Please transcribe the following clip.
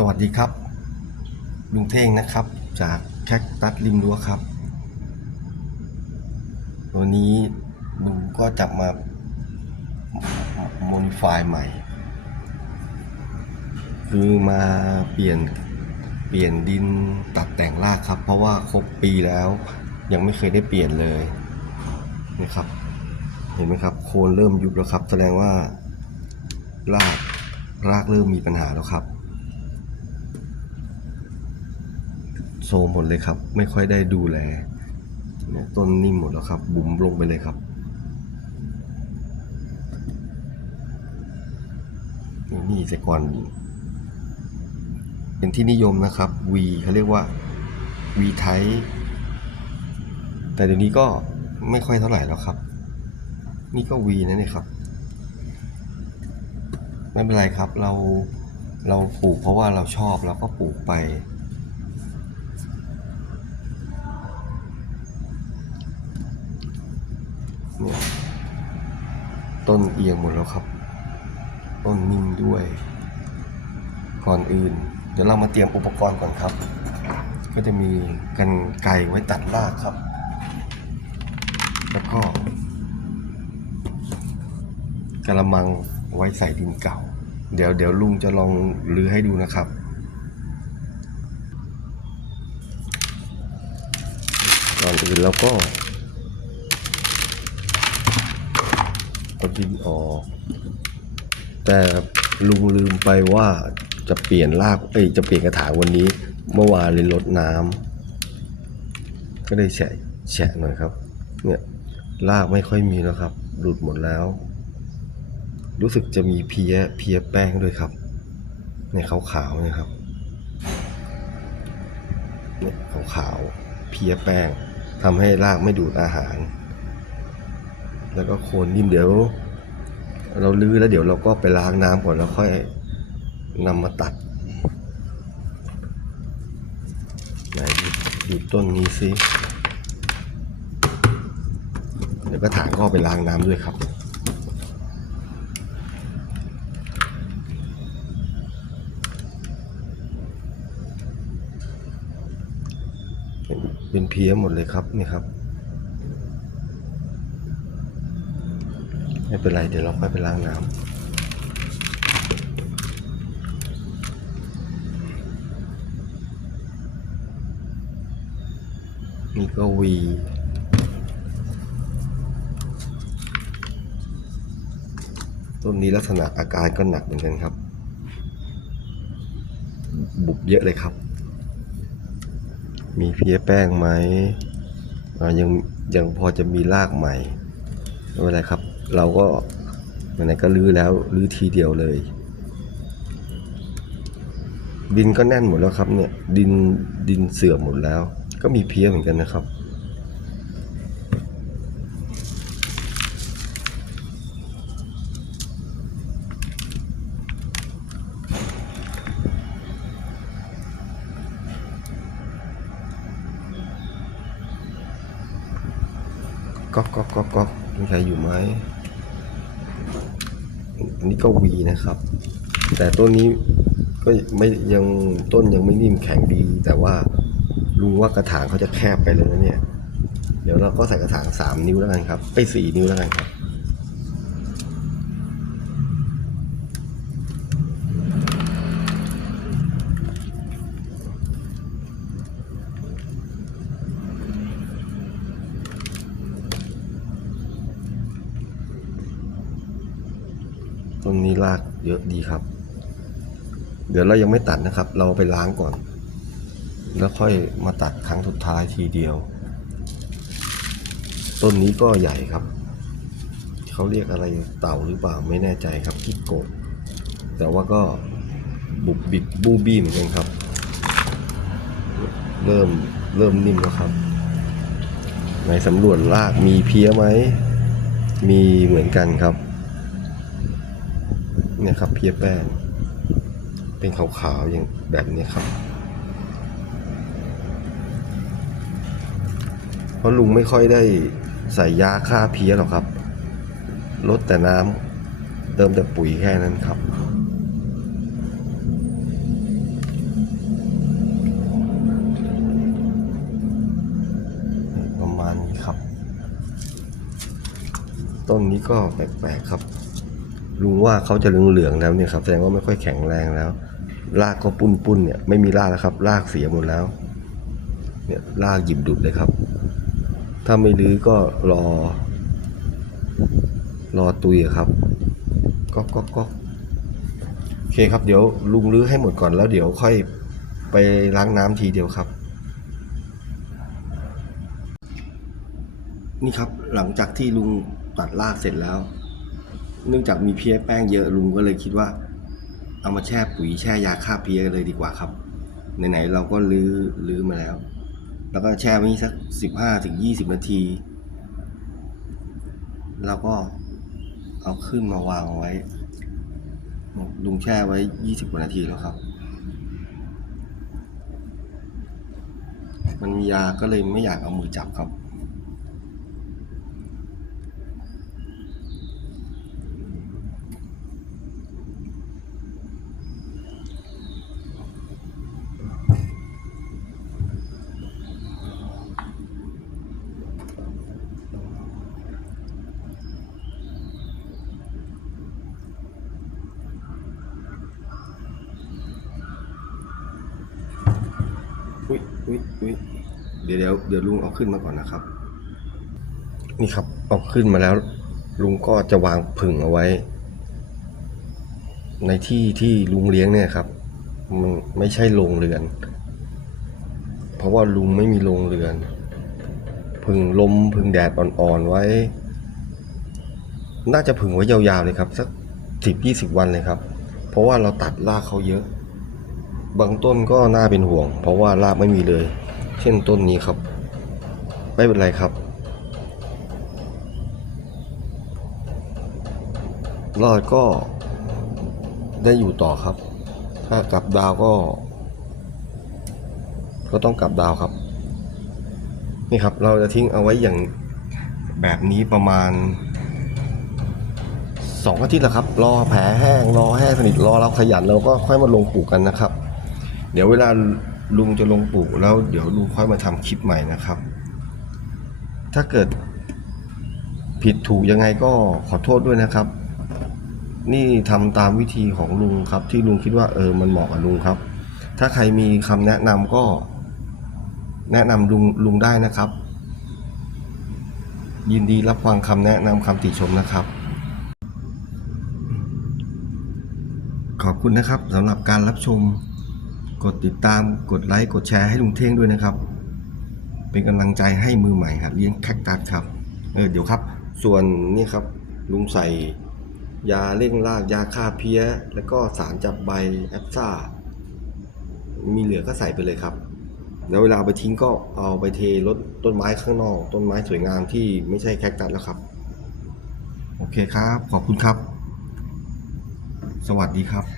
สวัสดีครับลุงเท่งนะครับ จากแคคตัสริมรั้วครับวันนี้ลุงก็จะมาโมดิฟายใหม่ คือมาเปลี่ยนเปลี่ยนดินตัดแต่งรากครับ เพราะว่าครบปีแล้วยังไม่เคยได้เปลี่ยนเลยนี่ครับ เห็นไหมครับ โคนเริ่มยุบแล้วครับ แสดงว่ารากรากเริ่มมีปัญหาแล้วครับ โซมหมดเลยครับ ไม่ค่อยได้ดูแลต้นนิ่มหมดแล้วครับ บุ๋มลงไปเลยครับนี่นี่แต่ก่อนเป็นที่นิยมนะครับ V เขาเรียกว่า V ไทแต่เดี๋ยวนี้ก็ไม่ค่อยเท่าไหร่แล้วครับ นี่ก็ V นะเนี่ยครับ ไม่เป็นไรครับเราเราปลูกเพราะว่าเราชอบเราก็ปลูกไป ต้นเอียงหมดแล้วครับ ต้นนิ่มด้วย ก่อนอื่น เดี๋ยวเรามาเตรียมอุปกรณ์ก่อนครับ ก็จะมีกันไกรไว้ตัดรากครับ แล้วก็กระมังไว้ใส่ดินเก่า เดี๋ยวเดี๋ยวลุงจะลองรื้อให้ดูนะครับ ก่อนอื่นเราก็ เอาดินออก แต่ลุงลืมไปว่าจะเปลี่ยนรากเอ้ยจะเปลี่ยนกระถางวันนี้ เมื่อวานเลยลดน้ำก็เลยแฉะแฉะหน่อยครับ เนี่ยรากไม่ค่อยมีแล้วครับ หลุดหมดแล้ว รู้สึกจะมีเพี้ยเพี้ยแป้งด้วยครับในขาวๆเนี่ยครับเนี่ยขาวๆเพี้ยแป้งทำให้รากไม่ดูดอาหาร แล้วก็โคนนิ่มเดี๋ยวเราลื้อแล้วเดี๋ยวเราก็ไปล้างน้ำก่อนแล้วค่อยนำมาตัดไหนดูต้นนี้สิเดี๋ยวก็ถางก็ไปล้างน้ำด้วยครับเป็นเป็นเพี้ยหมดเลยครับนี่ครับ ไม่เป็นไร เดี๋ยวเราค่อยไปล้างน้ำนี่ก็วีต้นนี้ลักษณะอาการก็หนักเหมือนกันครับ บุบเยอะเลยครับ มีเพี้ยแป้งไหมยังยังพอจะมีรากใหม่ไม่เป็นไรครับ เราก็ไหนก็รื้อแล้วรื้อทีเดียวเลย ดินก็แน่นหมดแล้วครับเนี่ยดินดินเสื่อมหมดแล้ว ก็มีเพี้ยเหมือนกันนะครับ ก๊อกก๊อกก๊อกก๊อกมีใครอยู่ไหม อันนี้ก็วีนะครับ แต่ต้นนี้ก็ไม่ยังต้นยังไม่นิ่มแข็งดี แต่ว่ารู้ว่ากระถางเขาจะแคบไปเลยนะเนี่ย เดี๋ยวเราก็ใส่กระถางสามนิ้วแล้วกันครับ ไปสี่นิ้วแล้วกันครับ รากเยอะดีครับ เดี๋ยวเรายังไม่ตัดนะครับ เราไปล้างก่อน แล้วค่อยมาตัดครั้งสุดท้ายทีเดียว ต้นนี้ก็ใหญ่ครับ เขาเรียกอะไรเต่าหรือเปล่าไม่แน่ใจครับที่โกดแต่ว่าก็บุบบิบบูบี้เหมือนกันครับ เริ่มเริ่มนิ่มแล้วครับในสำรวจรากมีเพี้ยไหม มีเหมือนกันครับ เนี่ยครับเพียแป้ง เป็นขาวๆอย่างแบบนี้ครับ เพราะลุงไม่ค่อยได้ใส่ยาฆ่าเพี้ยหรอกครับ ลดแต่น้ำเติมแต่ปุ๋ยแค่นั้นครับประมาณนี้ครับต้นนี้ก็แปลกๆครับ ลุงว่าเขาจะเหลืองๆแล้วเนี่ยครับแสดงว่าไม่ค่อยแข็งแรงแล้วรากก็ปุ้นๆเนี่ยไม่มีรากแล้วครับรากเสียหมดแล้ว เนี่ยรากหยิบดุดเลยครับ ถ้าไม่รื้อก็รอ รอตุยครับก็ก็ก็โอเคครับเดี๋ยวลุงรื้อให้หมดก่อนแล้วเดี๋ยวค่อยไปล้างน้ำทีเดียวครับ นี่ครับหลังจากที่ลุงตัดรากเสร็จแล้ว เนื่องจากมีเพี้ยแป้งเยอะลุงก็เลยคิดว่า เอามาแช่ปุ๋ยแช่ยาฆ่าเพี้ยเลยดีกว่าครับไหนๆเราก็ลื้อลื้อมาแล้ว แล้วก็แช่ไว้สักสิบห้าถึงยี่สิบนาทีแล้วก็เอาขึ้นมาวางไว้ ลุงแช่ไว้ยี่สิบกวนาทีแล้วครับ มันมียาก็เลยไม่อยากเอามือจับครับ อุ้ยอุ้ยอุ้ยเดี๋ยวเดี๋ยวเดี๋ยวลุงเอาขึ้นมาก่อนนะครับ นี่ครับเอาขึ้นมาแล้ว ลุงก็จะวางผึ่งเอาไว้ ในที่ที่ลุงเลี้ยงเนี่ยครับมันไม่ใช่โรงเรือน เพราะว่าลุงไม่มีโรงเรือน ผึ่งลมผึ่งแดดอ่อนๆไว้ น่าจะผึ่งไว้ยาวๆเลยครับ สักสิบยี่สิบวันเลยครับ เพราะว่าเราตัดรากเขาเยอะ บางต้นก็น่าเป็นห่วง เพราะว่ารากไม่มีเลย เช่นต้นนี้ครับ ไม่เป็นไรครับ รอดก็ได้อยู่ต่อครับ ถ้ากลับดาวก็ ก็ต้องกลับดาวครับ นี่ครับเราจะทิ้งเอาไว้อย่างแบบนี้ประมาณสองอาทิตย์ละครับ รอแผลแห้ง รอแห้งสนิท รอเราขยันเราก็ค่อยมาลงปลูกกันนะครับ เดี๋ยวเวลาลุงจะลงปลูกแล้วเดี๋ยวลุงค่อยมาทำคลิปใหม่นะครับ ถ้าเกิดผิดถูกยังไงก็ขอโทษด้วยนะครับ นี่ทำตามวิธีของลุงครับ ที่ลุงคิดว่าเออมันเหมาะกับลุงครับ ถ้าใครมีคำแนะนำก็ แนะนำลุงลุงได้นะครับ ยินดีรับฟังคำแนะนำคำติชมนะครับ ขอบคุณนะครับสำหรับการรับชม กดติดตามกดไลค์กดแชร์ให้ลุงเท่งด้วยนะครับ เป็นกำลังใจให้มือใหม่หัดเลี้ยงแคคตัสครับเออเดี๋ยวครับ ส่วนนี่ครับลุงใส่ยาเร่งรากยาฆ่าเพี้ย แล้วก็สารจับใบแอปซ่า มีเหลือก็ใส่ไปเลยครับ แล้วเวลาไปทิ้งก็เอาไปเทรดต้นไม้ข้างนอก ต้นไม้สวยงามที่ไม่ใช่แคคตัสแล้วครับ โอเคครับ ขอบคุณครับ สวัสดีครับ